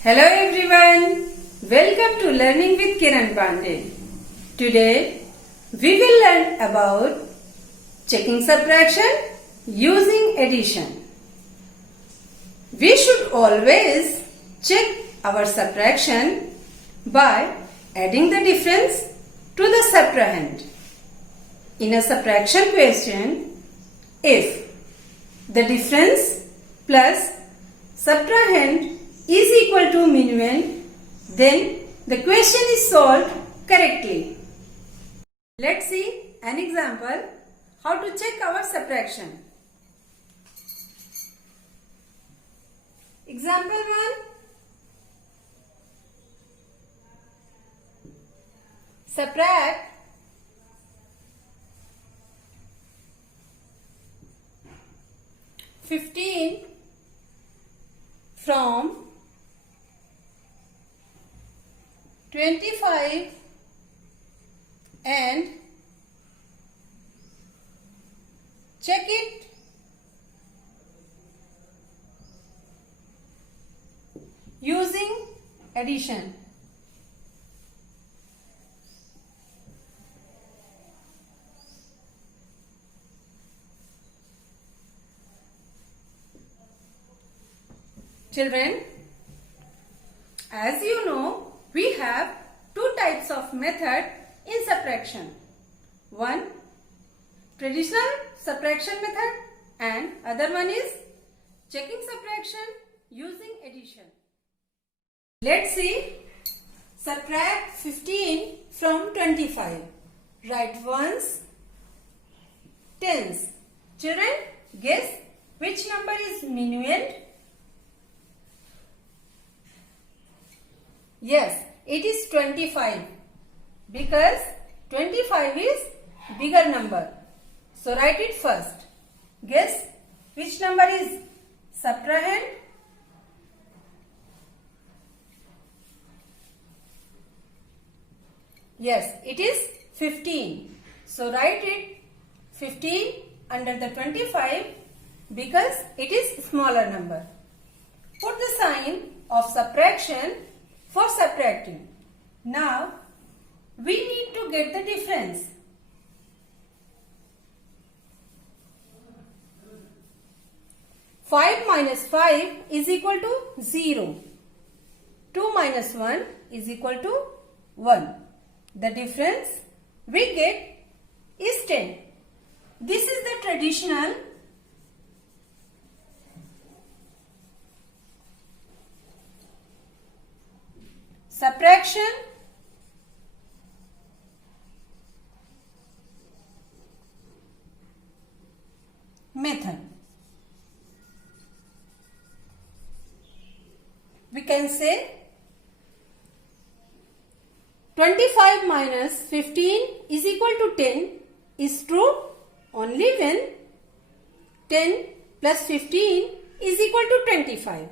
Hello everyone, welcome to Learning with Kiran Pandey. Today we will learn about checking subtraction using addition. We should always check our subtraction by adding the difference to the subtrahend. In a subtraction question, if the difference plus subtrahend is equal to minuend, then the question is solved correctly. Let's see an example how to check our subtraction. Example 1. Subtract 15 from 25 and check it using addition. Children, as you know, we have two types of method in subtraction. One, traditional subtraction method, and other one is checking subtraction using addition. Let's see. Subtract 15 from 25. Write ones, tens. Children, guess which number is minuend? Yes, it is 25 because 25 is bigger number. So write it first. Guess which number is subtrahend? Yes, it is 15. So write it 15 under the 25 because it is smaller number. Put the sign of subtraction for subtracting. Now, we need to get the difference. Five minus 5 is equal to 0. 2 minus 1 is equal to 1. The difference we get is 10. This is the traditional subtraction method. We can say 25 minus 15 is equal to 10 is true only when 10 plus 15 is equal to 25.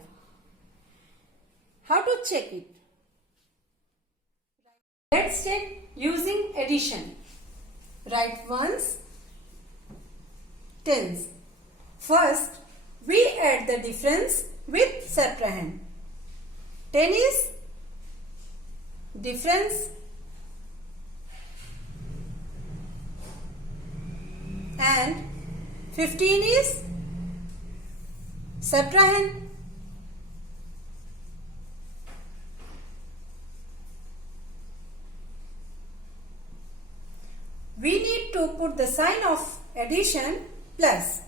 How to check it? Let's check using addition. Write ones, tens. First, we add the difference with subtrahend. 10 is difference and 15 is subtrahend. We need to put the sign of addition plus.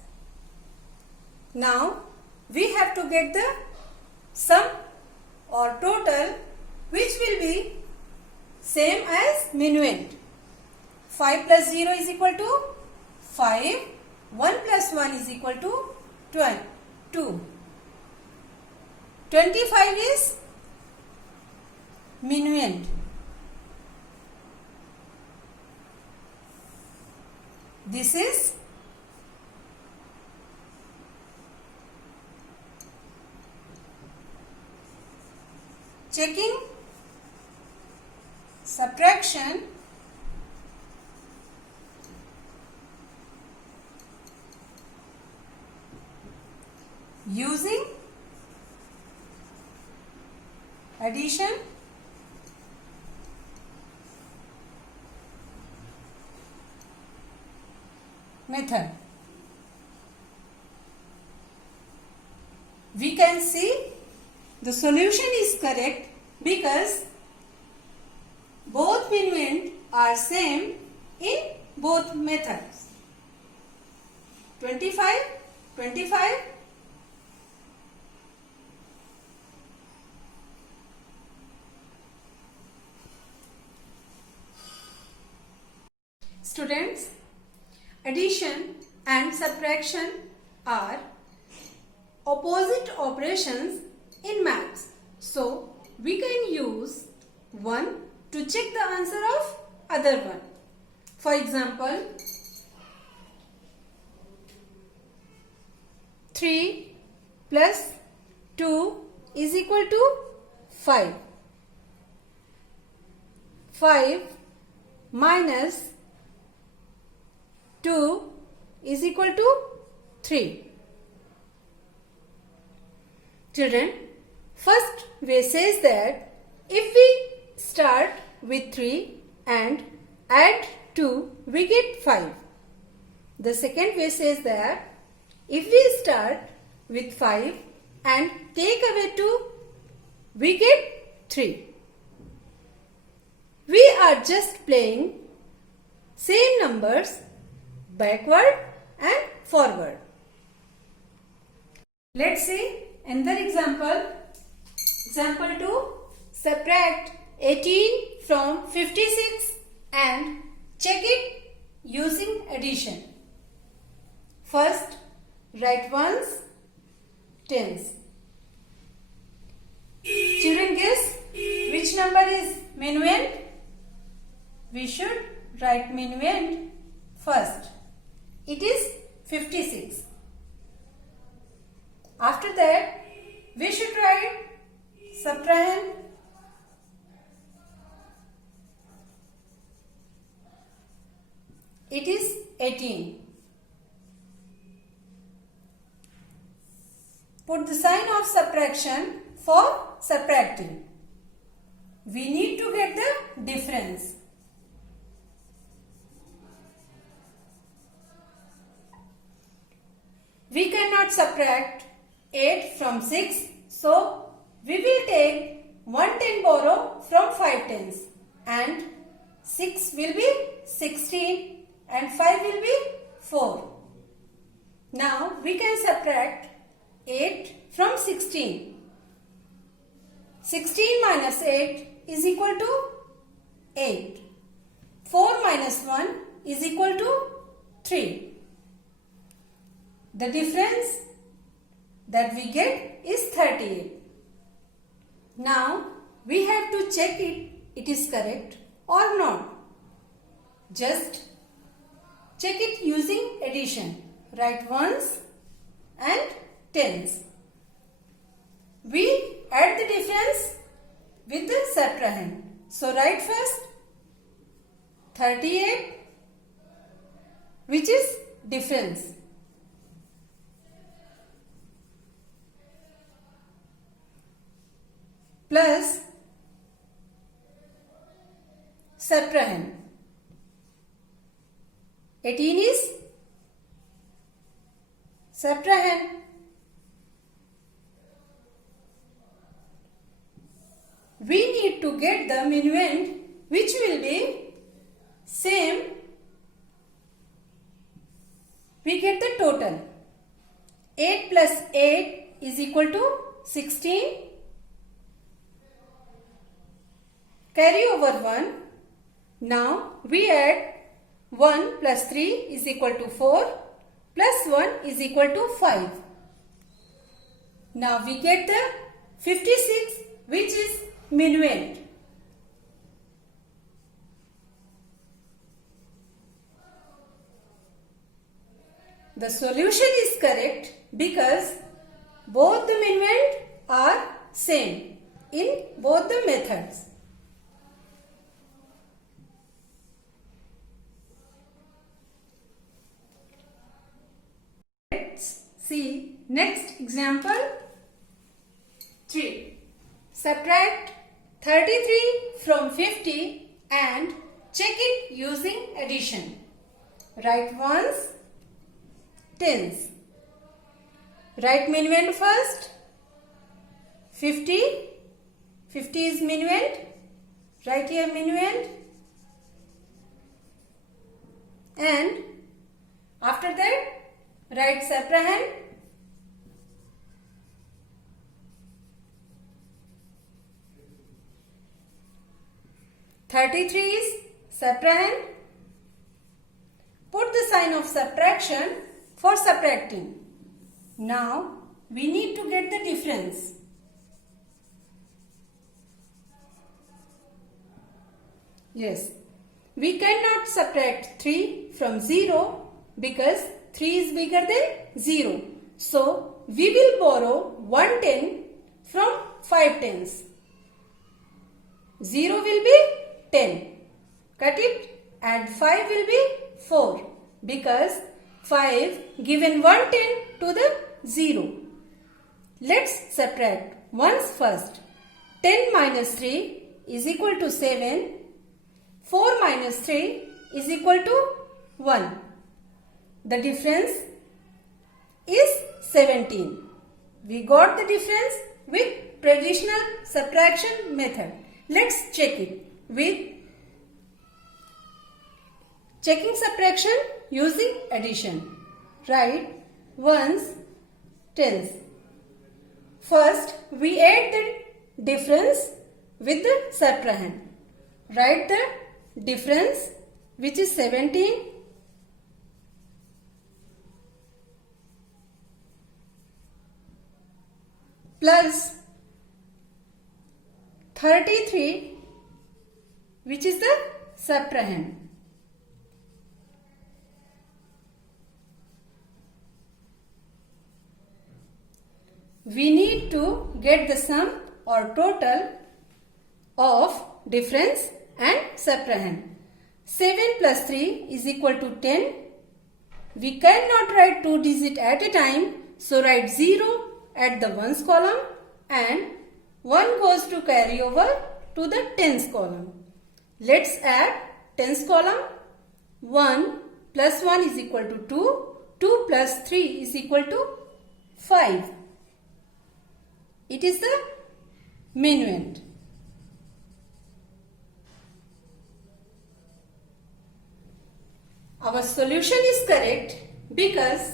Now we have to get the sum or total which will be same as minuend. 5 plus 0 is equal to 5. 1 plus 1 is equal to 2. 25 is minuend. This is checking subtraction using addition method. We can see the solution is correct because both minuend are same in both methods. 25, 25. Students, addition and subtraction are opposite operations in maths. So, we can use one to check the answer of other one. For example, 3 plus 2 is equal to 5. 5 minus 2 is equal to 3. Children, first way says that if we start with 3 and add 2, we get 5. The second way says that if we start with 5 and take away 2, we get 3. We are just playing same numbers backward and forward. Let's see another example. Example 2. Subtract 18 from 56 and check it using addition. First, write ones, tens. Children, guess which number is minuend? We should write minuend first. It is 56. After that, we should write subtrahend. It is 18. Put the sign of subtraction for subtracting. We need to get the difference. We cannot subtract 8 from 6, so we will take 1 10 borrow from 5 tens and 6 will be 16 and 5 will be 4. Now we can subtract 8 from 16. 16 minus 8 is equal to 8. 4 minus 1 is equal to 3. The difference that we get is 38. Now we have to check it is correct or not. Just check it using addition. Write ones and tens. We add the difference with the subtrahend. So write first 38, which is difference. Plus subtrahend. 18 is subtrahend. We need to get the minuend which will be same. We get the total. 8 plus 8 is equal to 16. Carry over 1. Now we add 1 plus 3 is equal to 4 plus 1 is equal to 5. Now we get the 56, which is minuend. The solution is correct because both the minuend are same in both the methods. Let's see next example 3. Subtract 33 from 50 and check it using addition. Write ones, tens. Write minuend first. 50. 50 is minuend. Write here minuend. And after that, write separahand. $33 is separahand. Put the sign of subtraction for subtracting. Now we need to get the difference. Yes, we cannot subtract 3 from 0 because 3 is bigger than 0. So we will borrow 1 10 from 5 tens. 0 will be 10. Cut it. Add 5 will be 4 because 5 given 1 10 to the 0. Let's subtract ones first. 10 minus 3 is equal to 7. 4 minus 3 is equal to 1. The difference is 17. We got the difference with traditional subtraction method. Let's check it with checking subtraction using addition. Write ones, tens. First, we add the difference with the separahand. Write the difference, which is 17, plus 33, which is the separahand. We need to get the sum or total of difference and separahand. 7 plus 3 is equal to 10. We cannot write 2 digits at a time, so write 0 at the ones column and 1 goes to carry over to the tens column. Let's add tens column. 1 plus 1 is equal to 2. 2 plus 3 is equal to 5. It is the minuend. Our solution is correct because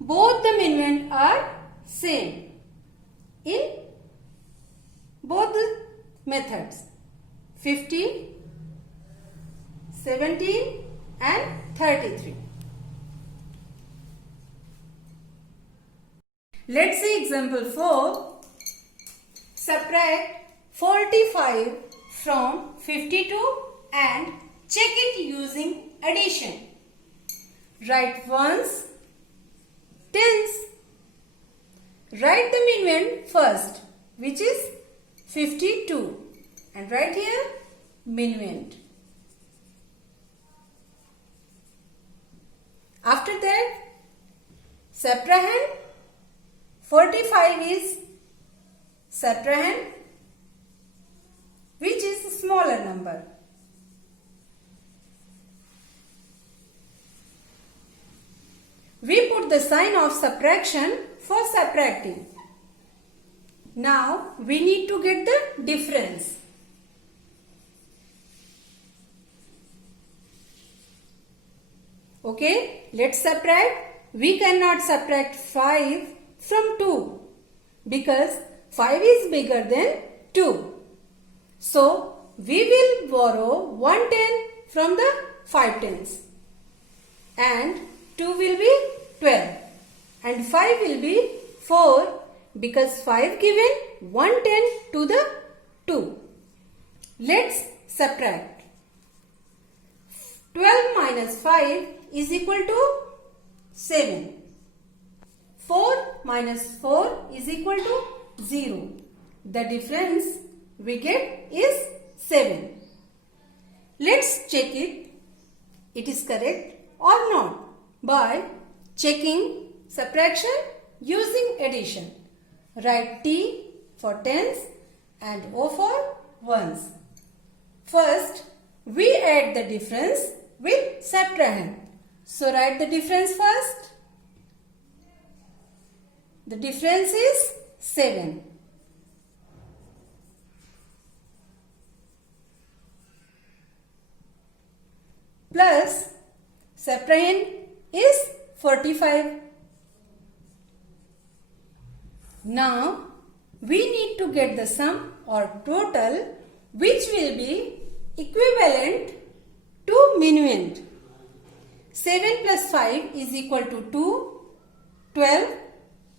both the minuend are same in both the methods. 50, 17 and 33. Let's see example 4. Subtract 45 from 52 and check it using addition. Write ones, tens. Write the minuend first, which is 52, and write here minuend. After that, separahand. 45 is separahand, which is a smaller number. We put the sign of subtraction for subtracting. Now we need to get the difference. Okay, let's subtract. We cannot subtract 5 from 2 because 5 is bigger than 2. So we will borrow 1 10 from the 5 tens and 2 will be 12 and 5 will be 4 because 5 given 1 10 to the 2. Let's subtract. 12 minus 5 is equal to 7. 4 minus 4 is equal to 0. The difference we get is 7. Let's check it. It is correct or not by checking subtraction using addition. Write T for tens and O for ones. First, we add the difference with subtrahend. So write the difference first. The difference is 7. Plus subtrahend is 45. Now we need to get the sum or total, which will be equivalent to minuend. 7 plus 5 is equal to 2. 12.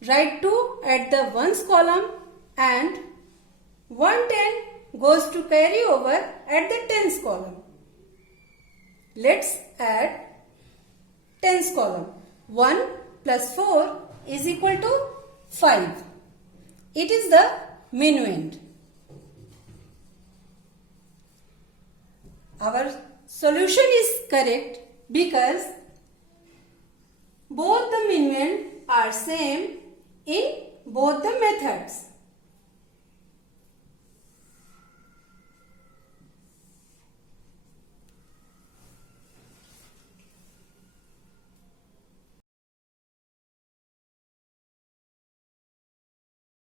Write 2 at the ones column and 110 goes to carry over at the tens column. Let's add tens column. 1 plus 4 is equal to 5. It is the minuend. Our solution is correct because both the minuend are same in both the methods.